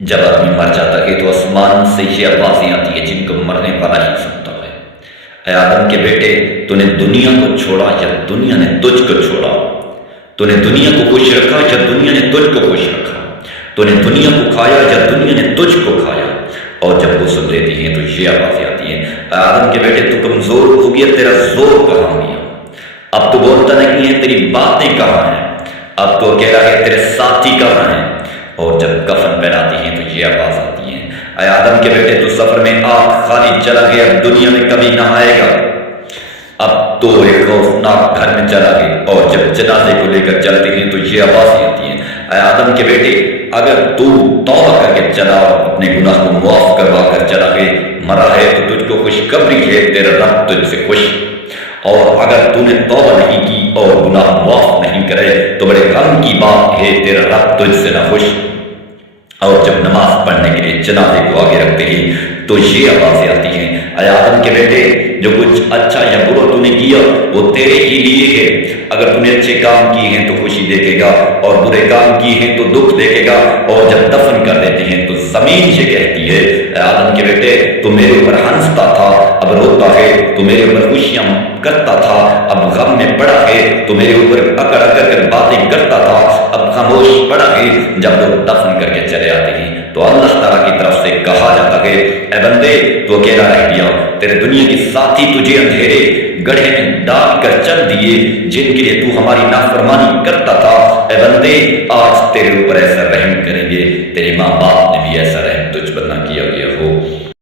جب آدمی مر جاتا ہے تو آسمان سے یہ آوازیں آتی ہیں جن کو مرنے والا ہی سنتا ہے۔ اے آدم کے بیٹے، تو نے دنیا کو چھوڑا یا دنیا نے تجھ کو چھوڑا؟ تو نے دنیا کو خوش رکھا یا دنیا نے تجھ کو خوش رکھا؟ تو نے دنیا کو کھایا یا دنیا نے تجھ کو کھایا؟ اور جب وہ سن لیتی ہیں تو یہ آوازیں آتی ہیں، اے آدم کے بیٹے، تو کمزور ہو گیا، تیرا زور کہاں گیا؟ اب تو بولتا نہیں ہے، تیری باتیں کہاں ہیں؟ اب تو کہہ رہا ہے، تیرے ساتھی کہاں ہیں؟ اور جب کفن پہناتی ہیں تو یہ آواز آتی ہے، اے آدم کے بیٹے، تو سفر میں خالی چلا گیا، دنیا میں کبھی نہ آئے گا۔ اب تو ایک خوفناک گھر میں چلا گیا، اور جب جنازے کو لے کر چلتی ہیں تو یہ آوازیں آتی ہیں، اے آدم کے بیٹے، اگر تو توبہ کر کے چلا اور اپنے گناہ کو معاف کروا کر چلا گئے، مرا ہے تو تجھ کو خوشخبری ہے، تیرا رب تجھ سے خوش۔ اور اگر تو نے توبہ نہیں کی اور گناہ معاف نہیں کرے تو بڑے غم کی بات ہے، تیرا رب تجھ سے نہ خوش۔ اور جب نماز پڑھنے کے لیے جنازے کو آگے رکھتے ہیں تو یہ آوازیں آتی ہیں، اے آدم کے بیٹے، جو کچھ اچھا یا برا تو نے کیا وہ تیرے ہی لیے ہے۔ اگر تو نے اچھے کام کیے ہیں تو خوشی دیکھے گا، اور برے کام کیے ہیں تو دکھ دیکھے گا۔ اور جب دفن کر دیتے ہیں تو زمین یہ کہتی ہے، اے آدم کے بیٹے، تو میرے اوپر ہنستا تھا، اب روتا ہے، تو میرے اوپر خوشیاں کرتا تھا، اب غم میں پڑا ہے، تو میرے اوپر اکڑ کر باتیں کرتا تھا، اب خاموش پڑا ہے۔ جب لوگ دفن کر کے چلے آتے ہیں تو اللہ تعالیٰ کی طرف سے کہا جاتا ہے، اے بندے، تو اکیلا رہ گیا، تیرے دنیا کے ساتھی تجھے اندھیرے گڑھے میں ڈال کر چل دیے جن کے لیے تو ہماری نافرمانی کرتا تھا۔ اے بندے، آج تیرے اوپر ایسا رحم کریں گے، تیرے ماں باپ نے بھی ایسا رحم